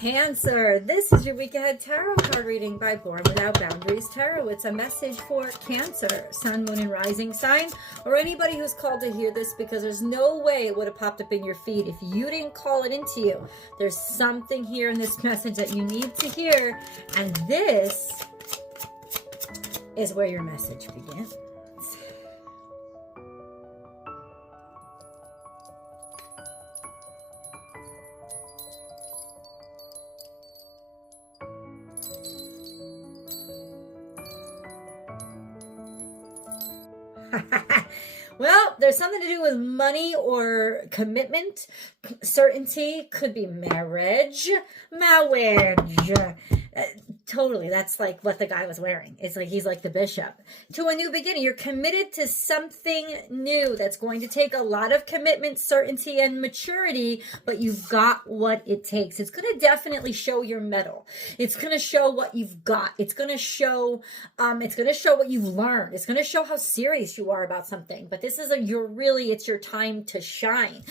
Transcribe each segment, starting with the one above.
Cancer, this is your week ahead tarot card reading by Born Without Boundaries Tarot. It's a message for Cancer, Sun, Moon, and Rising sign, or anybody who's called to hear this, because there's no way it would have popped up in your feed if you didn't call it into you. There's something here in this message that you need to hear, and this is where your message begins. Well, there's something to do with money or commitment, certainty, could be marriage. Totally, that's like what the guy was wearing. It's like he's like the bishop. To a new beginning, you're committed to something new that's going to take a lot of commitment, certainty, and maturity, but you've got what it takes. It's going to definitely show your mettle. It's going to show what you've got. It's going to show what you've learned. It's going to show how serious you are about something. But this is it's your time to shine.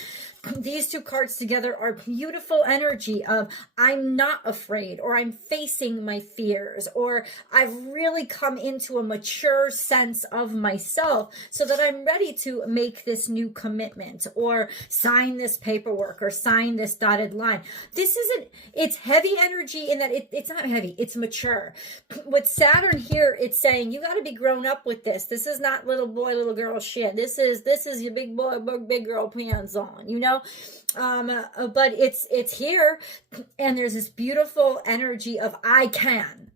These two cards together are beautiful energy of I'm not afraid, or I'm facing my fears, or I've really come into a mature sense of myself so that I'm ready to make this new commitment or sign this paperwork or sign this dotted line. It's heavy energy in that it's not heavy, it's mature. With Saturn here, it's saying you got to be grown up with this. This is not little boy, little girl shit. This is your big boy, big girl pants on, you know? But it's here, and there's this beautiful energy of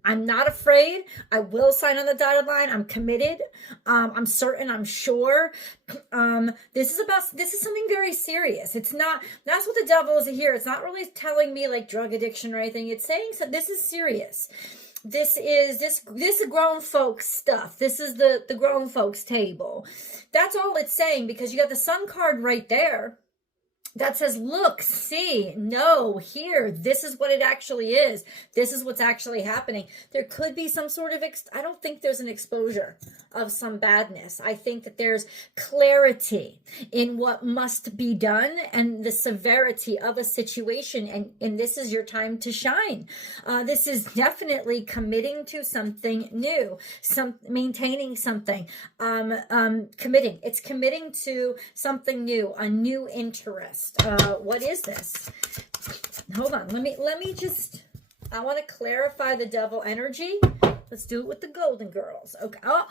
I'm not afraid. I will sign on the dotted line. I'm committed. I'm certain. I'm sure. This is something very serious. That's what the devil is here. It's not really telling me like drug addiction or anything. It's saying so this is serious. This is grown folks stuff. This is the grown folks table. That's all it's saying, because you got the Sun card right there that says, look, see, know, hear, this is what it actually is. This is what's actually happening. There could be some sort of, I don't think there's an exposure of some badness. I think that there's clarity in what must be done and the severity of a situation. And this is your time to shine. This is definitely committing to something new, maintaining something, committing. It's committing to something new, a new interest. What is this? Hold on. Let me just, I want to clarify the devil energy. Let's do it with the Golden Girls. Okay. Oh,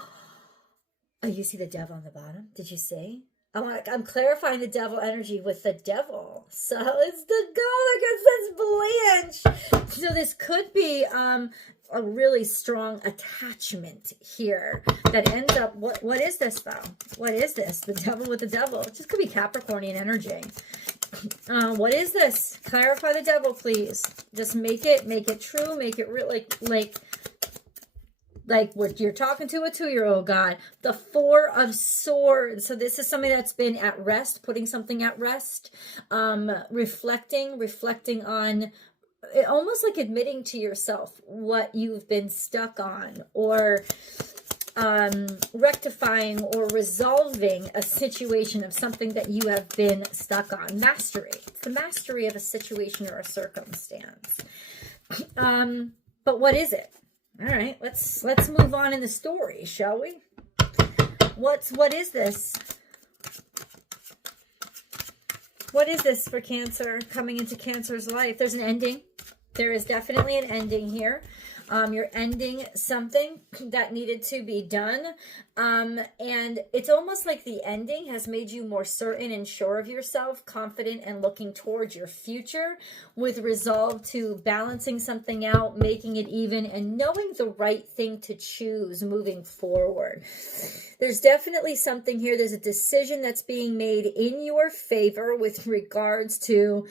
you see the devil on the bottom? Did you see? I'm clarifying the devil energy with the devil. So it's the Golden Girls, Blanche. So this could be a really strong attachment here that ends up, what is this though? What is this? The devil with the devil. It just could be Capricornian energy. What is this? Clarify the devil, please. Just make it true, make it real, like what you're talking to a 2-year-old. God, the Four of Swords. So this is something that's been at rest, putting something at rest, reflecting on, almost like admitting to yourself what you've been stuck on, or rectifying or resolving a situation of something that you have been stuck on. Mastery. It's the mastery of a situation or a circumstance. But what is it? All right, let's move on in the story, shall we? What is this? What is this for Cancer coming into Cancer's life? There's an ending. There is definitely an ending here. You're ending something that needed to be done. And it's almost like the ending has made you more certain and sure of yourself, confident, and looking towards your future with resolve to balancing something out, making it even, and knowing the right thing to choose moving forward. There's definitely something here. There's a decision that's being made in your favor with regards to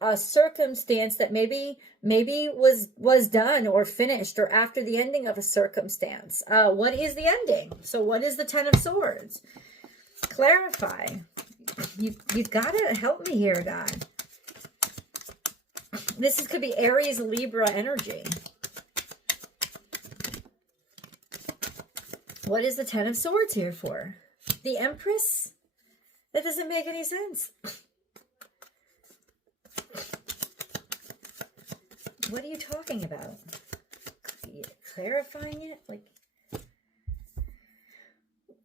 a circumstance that maybe was done or finished, or after the ending of a circumstance. What is the ending? So what is the Ten of Swords? Clarify. You've got to help me here, God. Could be Aries, Libra energy. What is the Ten of Swords here for? The Empress? That doesn't make any sense. What are you talking about? Clarifying it? Like,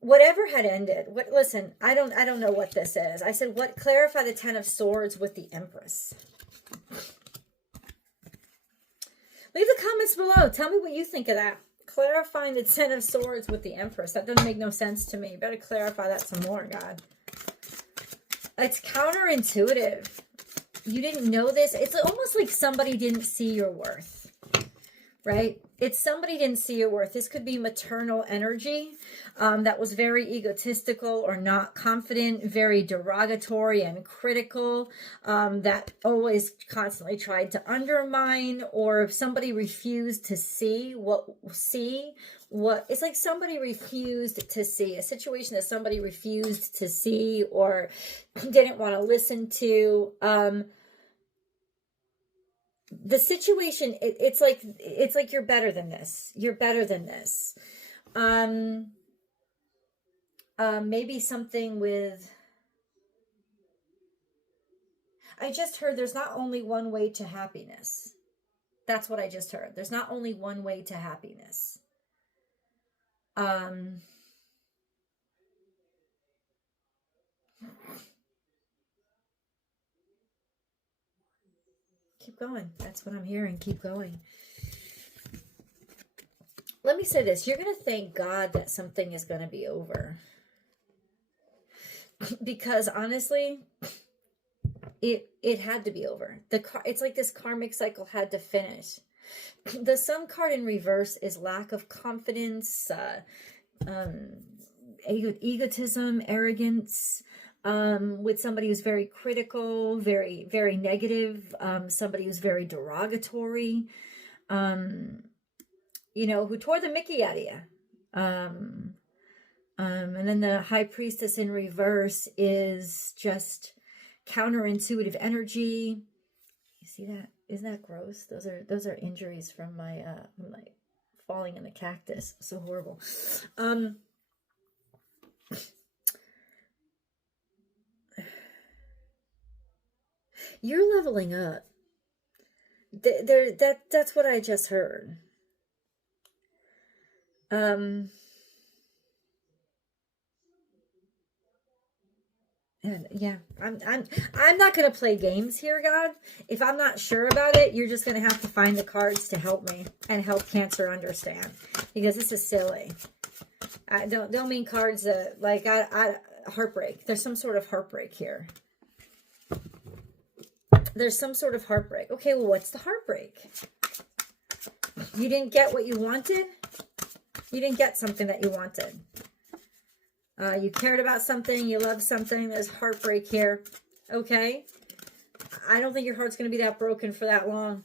whatever had ended. Listen, I don't know what this is. I said, what? Clarify the Ten of Swords with the Empress. Leave the comments below. Tell me what you think of that. Clarifying the Ten of Swords with the Empress. That doesn't make no sense to me. You better clarify that some more, God. It's counterintuitive. You didn't know this. It's almost like somebody didn't see your worth, right? It's somebody didn't see your worth. This could be maternal energy that was very egotistical or not confident, very derogatory and critical, that always constantly tried to undermine, or if somebody refused to see what it's like somebody refused to see a situation that somebody refused to see or didn't want to listen to. The situation, it's like you're better than this. You're better than this. Maybe something with, I just heard there's not only one way to happiness. That's what I just heard. There's not only one way to happiness. Keep going. That's what I'm hearing. Keep going. Let me say this. You're going to thank God that something is going to be over. Because honestly, it had to be over. It's like this karmic cycle had to finish. The Sun card in reverse is lack of confidence, egotism, arrogance, with somebody who's very critical, very, very negative, somebody who's very derogatory, who tore the mickey out of you. And then the High Priestess in reverse is just counterintuitive energy. You see that? Isn't that gross? Those are injuries from my falling in the cactus. So horrible. You're leveling up. That's what I just heard. And yeah, I'm not going to play games here, God. If I'm not sure about it, you're just going to have to find the cards to help me and help Cancer understand, because this is silly. I don't mean cards that like heartbreak. There's some sort of heartbreak here. There's some sort of heartbreak. Okay, well, what's the heartbreak? You didn't get what you wanted. You didn't get something that you wanted. You cared about something. You loved something. There's heartbreak here. Okay? I don't think your heart's going to be that broken for that long.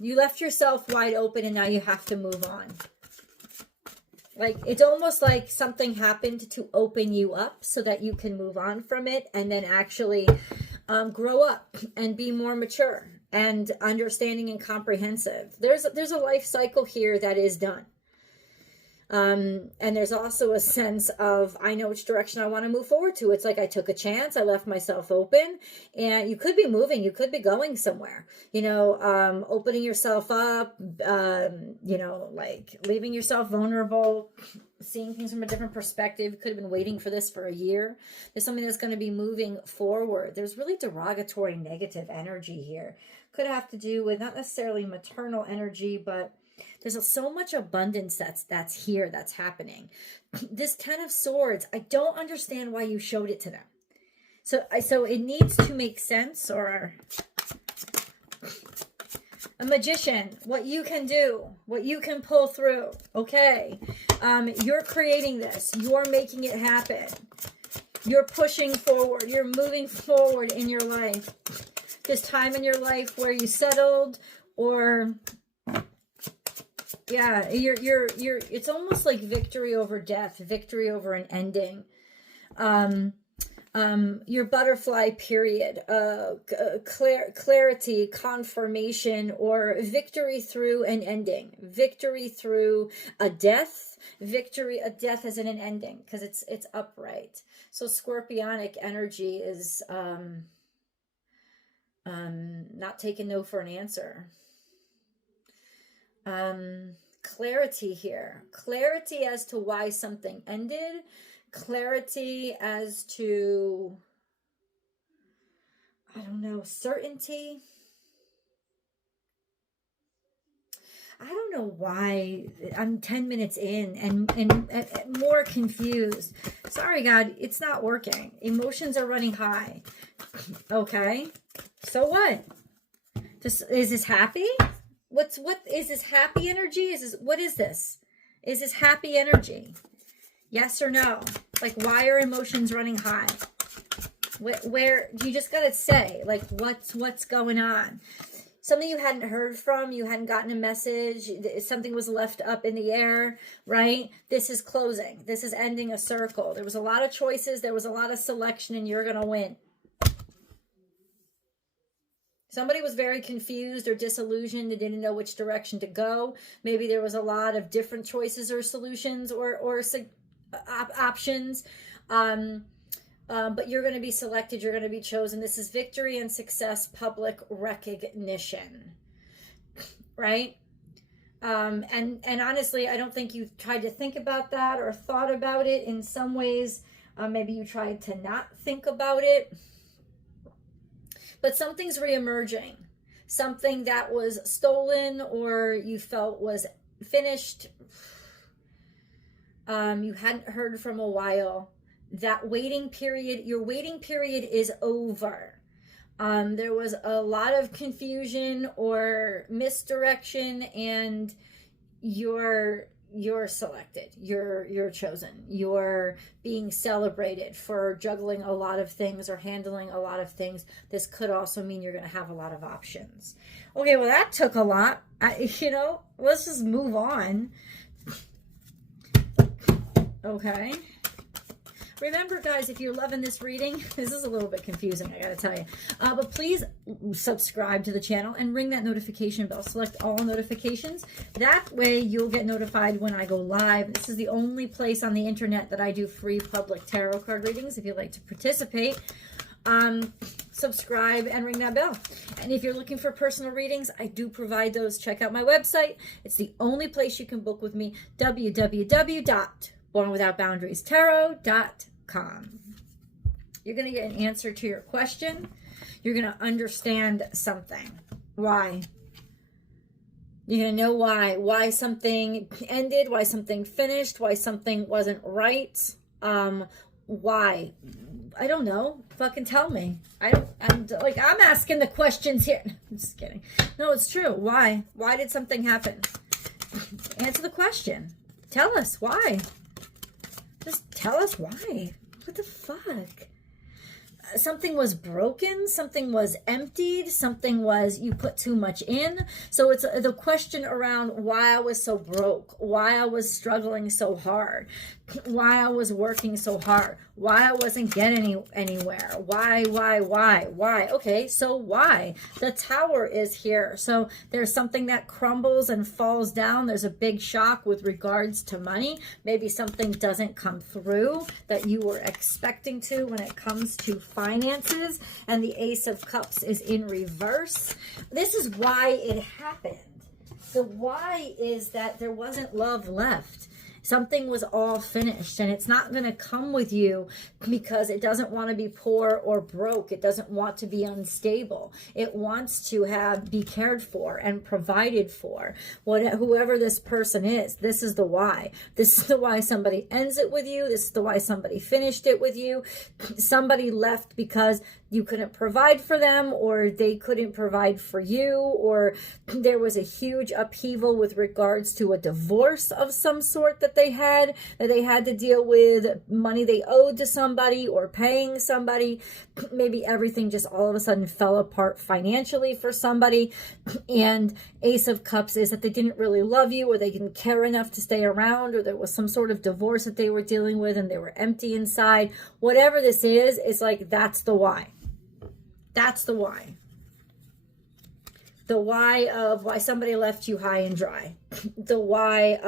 You left yourself wide open and now you have to move on. Like, it's almost like something happened to open you up so that you can move on from it and then actually grow up and be more mature and understanding and comprehensive. There's a life cycle here that is done. And there's also a sense of, I know which direction I want to move forward to. It's like I took a chance. I left myself open, and you could be moving. You could be going somewhere, opening yourself up, like leaving yourself vulnerable, seeing things from a different perspective. You could have been waiting for this for a year. There's something that's going to be moving forward. There's really derogatory negative energy here. Could have to do with not necessarily maternal energy, but there's so much abundance that's here, that's happening. This Ten of Swords, I don't understand why you showed it to them. So it needs to make sense. Or a magician, what you can do, what you can pull through. Okay, you're creating this. You're making it happen. You're pushing forward. You're moving forward in your life. This time in your life where you settled, or yeah, you're it's almost like victory over death, victory over an ending. Your butterfly period, clarity, confirmation, or victory through an ending, victory through a death, a death as in an ending, because it's upright. So scorpionic energy is not taking no for an answer. Clarity here. Clarity as to why something ended. Clarity as to, I don't know, certainty. I don't know why I'm 10 minutes in and more confused. Sorry, God, it's not working. Emotions are running high. Okay. So what? Is this happy? What is this happy energy? What is this? Is this happy energy? Yes or no? Like, why are emotions running high? Where you just gotta say, like, what's going on? Something you hadn't heard from, you hadn't gotten a message, something was left up in the air, right? This is closing. This is ending a circle. There was a lot of choices. There was a lot of selection, and you're going to win. Somebody was very confused or disillusioned and didn't know which direction to go. Maybe there was a lot of different choices or solutions or options. But you're going to be selected. You're going to be chosen. This is victory and success, public recognition, right? And honestly, I don't think you tried to think about that or thought about it. In some ways, maybe you tried to not think about it. But something's reemerging. Something that was stolen or you felt was finished. You hadn't heard from a while. That waiting period, your waiting period is over. There was a lot of confusion or misdirection, and you're selected. You're chosen. You're being celebrated for juggling a lot of things or handling a lot of things. This could also mean you're going to have a lot of options. Okay, well, that took a lot. Let's just move on. Okay. Remember, guys, if you're loving this reading, this is a little bit confusing, I gotta tell you. But please subscribe to the channel and ring that notification bell. Select all notifications. That way you'll get notified when I go live. This is the only place on the internet that I do free public tarot card readings. If you'd like to participate, subscribe and ring that bell. And if you're looking for personal readings, I do provide those. Check out my website. It's the only place you can book with me, www.bornwithoutboundariestarot.com. You're going to get an answer to your question. You're going to understand something. Why? You're going to know why something ended, why something finished, why something wasn't right. Why? I don't know. Fucking tell me. I'm asking the questions here. I'm just kidding. No, it's true. Why? Why did something happen? Answer the question. Tell us why. Just tell us why. What the fuck? Something was broken, something was emptied, something was, you put too much in. So it's the question around why I was so broke, why I was struggling so hard, why I was working so hard, why I wasn't getting anywhere, why? Okay, so why? The tower is here. So there's something that crumbles and falls down. There's a big shock with regards to money. Maybe something doesn't come through that you were expecting to when it comes to finances, and the Ace of Cups is in reverse. This is why it happened. The why is that there wasn't love left. Something was all finished, and it's not going to come with you because it doesn't want to be poor or broke. It doesn't want to be unstable. It wants to be cared for and provided for. Whoever this person is, this is the why. This is the why somebody ends it with you. This is the why somebody finished it with you. Somebody left because you couldn't provide for them, or they couldn't provide for you, or there was a huge upheaval with regards to a divorce of some sort that they had to deal with, money they owed to somebody or paying somebody. Maybe everything just all of a sudden fell apart financially for somebody. And Ace of Cups is that they didn't really love you, or they didn't care enough to stay around, or there was some sort of divorce that they were dealing with and they were empty inside. Whatever this is, it's like, that's the why. That's the why. The why of why somebody left you high and dry. The why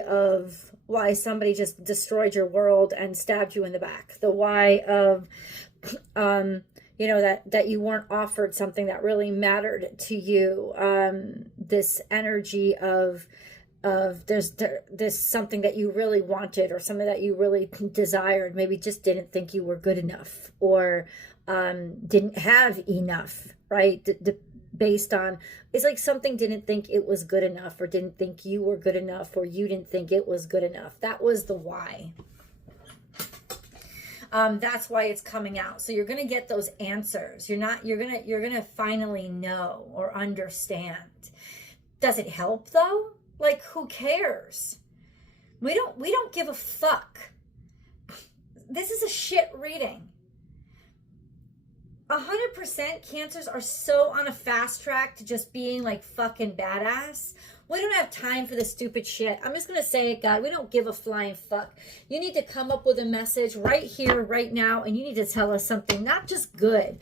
of why somebody just destroyed your world and stabbed you in the back. The why of you know, that you weren't offered something that really mattered to you. This energy of there's something that you really wanted, or something that you really desired, maybe just didn't think you were good enough, or didn't have enough, right? Based on, it's like something didn't think it was good enough, or didn't think you were good enough, or you didn't think it was good enough. That was the why. That's why it's coming out. So you're going to get those answers. You're going to finally know or understand. Does it help though? Like, who cares? We don't give a fuck. This is a shit reading. 100% Cancers are so on a fast track to just being like fucking badass. We don't have time for this stupid shit. I'm just going to say it, God. We don't give a flying fuck. You need to come up with a message right here, right now, and you need to tell us something, not just good,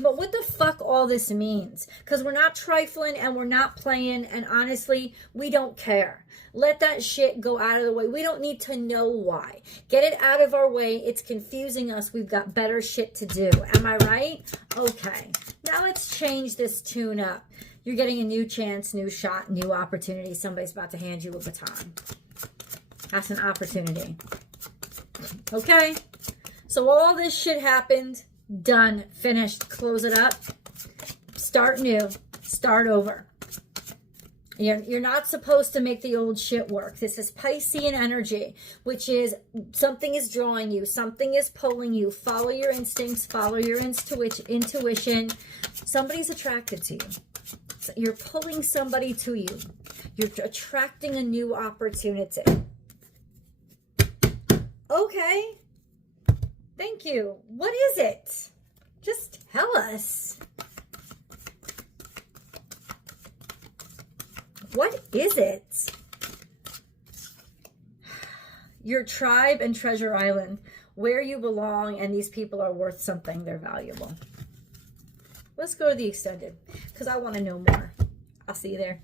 but what the fuck all this means. Because we're not trifling and we're not playing, and honestly, we don't care. Let that shit go out of the way. We don't need to know why. Get it out of our way. It's confusing us. We've got better shit to do. Am I right? Okay. Now let's change this tune up. You're getting a new chance, new shot, new opportunity. Somebody's about to hand you a baton. That's an opportunity. Okay? So all this shit happened. Done. Finished. Close it up. Start new. Start over. You're not supposed to make the old shit work. This is Piscean energy, which is something is drawing you. Something is pulling you. Follow your instincts. Follow your intuition. Somebody's attracted to you. You're pulling somebody to you. You're attracting a new opportunity. Okay. Thank you. What is it? Just tell us. What is it? Your tribe and treasure island. Where you belong, and these people are worth something. They're valuable. Let's go to the extended, because I want to know more. I'll see you there.